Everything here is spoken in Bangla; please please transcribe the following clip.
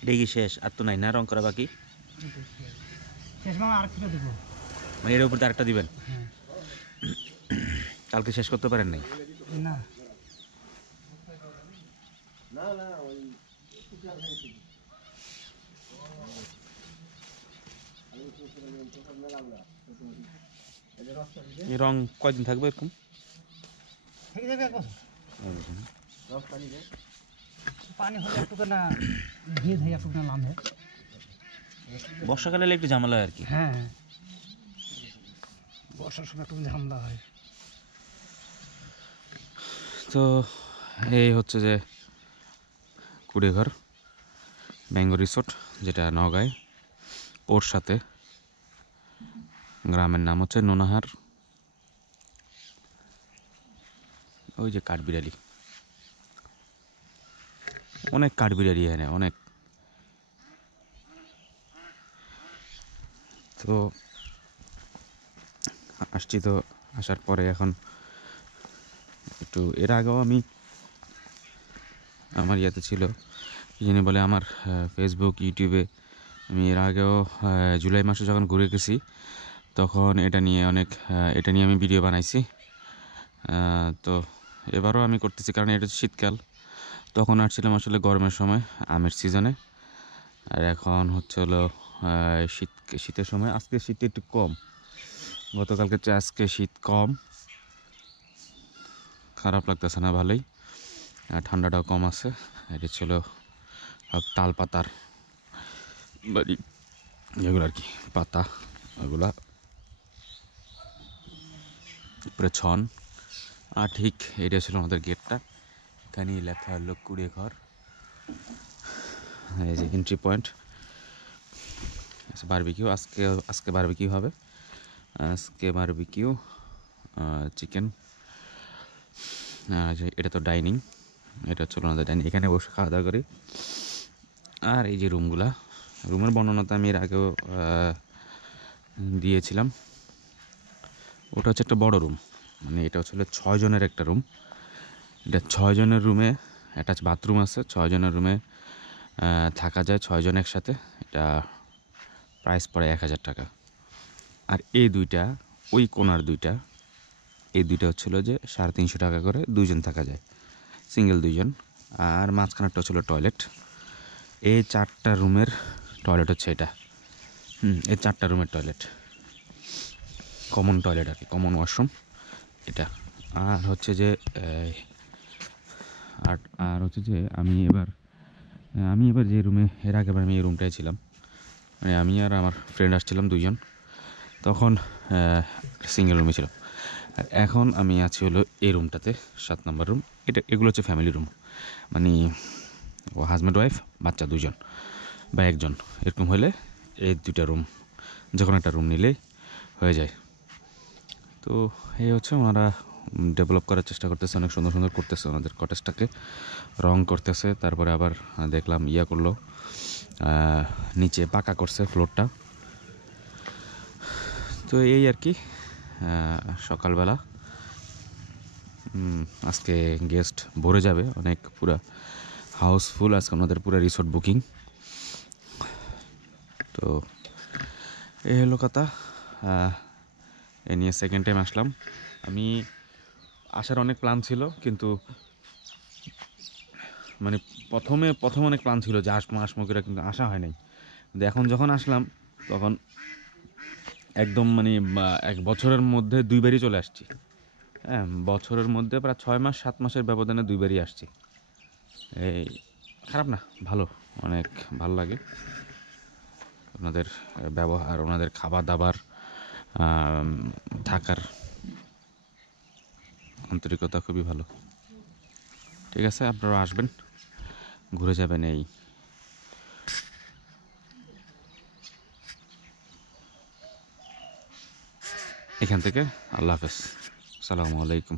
এটা কি শেষ? আর তো নাই না রং করা বাকি? শেষ মামা আর কিছু দেবো। মানে এর উপর দিয়ে আরেকটা দিবেন? হ্যাঁ। কালকে শেষ করতে পারেন নাই? না। এই রং কয়দিন থাকবে এরকম? থেকে যাবে 1 বছর। পানি হলে একটু না ভিজে থাকে, একটু না লামে। বর্ষাকালে একটু ঝামেলা হয় আর কি। হ্যাঁ, বর্ষার সময় একটু ঝামেলা হয়। তো এই হচ্ছে যে কুড়েঘর ম্যাঙ্গো রিসোর্ট, যেটা নওগাঁয় ওর সাথে। গ্রামের নাম হচ্ছে নোনাহার। ওই যে কাঠবিড়ালি, অনেক কাঠবিড়ালি এখানে অনেক। তো আসছি, তো আসার পরে এখন একটু, এর আগেও আমি আমার ইয়েতে ছিল কি জানি বলে, আমার ফেসবুক ইউটিউবে আমি এর আগেও জুলাই মাসে যখন ঘুরে গেছি তখন এটা নিয়ে আমি ভিডিও বানাইছি। তো এবারও আমি করতেছি, কারণ এটা শীতকাল। তখন আসছিলাম আসলে গরমের সময়, আমের সিজনে। আর এখন হচ্ছে হলো শীতের সময়। আজকে শীত একটু কম, গতকালকে চেয়ে আজকে শীত কম। খারাপ লাগতেছে না, ভালোই। আর ঠান্ডাটাও কম আছে। এটা ছিল তাল পাতার বাড়ি, যেগুলো আর কি পাতা, ওগুলা উপরে ছন। আর ঠিক এটা ছিল আমাদের গেটটা। এখানেই লেখা হলো কুড়েঘর। এই যে এন্ট্রি পয়েন্ট। বারবিকিউ আজকে বারবিকিউ হবে। আজকে বারবিকিউ চিকেন। এটা তো ডাইনিং, এটা হচ্ছে আমাদের ডাইনিং। এখানে বসে খাওয়া দাওয়া করি। আর এই যে রুমের বর্ণনা তো আমি এর আগেও দিয়েছিলাম। ওটা হচ্ছে একটা বড় রুম, মানে এটা হচ্ছে 6 জনের একটা রুম। এটা 6 জনের রুমে অ্যাটাচ বাথরুম আছে। 6 জনের রুমে থাকা যায় 6 জন একসাথে। এটা প্রাইস পড়ে 1000 টাকা। আর এই দুইটা, ওই কোনার দুইটা, এই দুইটা হচ্ছিলো যে 350 টাকা করে, 2 জন থাকা যায়, সিঙ্গেল 2 জন। আর মাঝখানেরটা হচ্ছিল টয়লেট। এই 4টা রুমের টয়লেট হচ্ছে এটা। এই 4টা রুমের টয়লেট, কমন টয়লেট আর কি, কমন ওয়াশরুম এটা। আর হচ্ছে যে আর হচ্ছে যে আমি এবার যে রুমে, এর আগেবার আমি এই রুমটায় ছিলাম, মানে আমি আর আমার ফ্রেন্ড আসছিলাম 2 জন, তখন সিঙ্গেল রুমে ছিলাম। আর এখন আমি আছি হলো এই রুমটাতে, 7 নম্বর রুম। এগুলো হচ্ছে ফ্যামিলি রুম, মানে ও হাজব্যান্ড ওয়াইফ, বাচ্চা 2 জন বা 1 জন, এরকম হলে এই 2টা রুম, যে কোনো একটা রুম নিলেই হয়ে যায়। তো এই হচ্ছে ওনারা ডেভেলপ করার চেষ্টা করতেছে, অনেক সুন্দর সুন্দর করতেছে ওনাদের কটেজটাকে, রং করতেছে। তারপরে আবার দেখলাম করলো, নিচে পাকা করছে ফ্লোরটা। তো এই আর কি সকালবেলা। আজকে গেস্ট ভরে যাবে অনেক, পুরা হাউসফুল আজকে ওনাদের পুরো রিসোর্ট বুকিং। তো এই হলো কথা। এ নিয়ে সেকেন্ড টাইম আসলাম। আমি আসার অনেক প্ল্যান ছিল, কিন্তু মানে প্রথমে অনেক প্ল্যান ছিল যে আসবো করে, কিন্তু আসা হয় নাই। কিন্তু এখন যখন আসলাম তখন একদম মানে 1 বছরের মধ্যে 2বারই চলে আসছি। হ্যাঁ, বছরের মধ্যে প্রায় 6 মাস 7 মাসের ব্যবধানে 2বারই আসছি। এই খারাপ না, ভালো, অনেক ভালো লাগে ওনাদের ব্যবহার, ওনাদের খাবার দাবার, থাকার আন্তরিকতা খুবই ভালো। ঠিক আছে, আপনারা আসবেন, ঘুরে যাবেন এই এখান থেকে। আল্লাহ হাফেজ, আসসালামু আলাইকুম।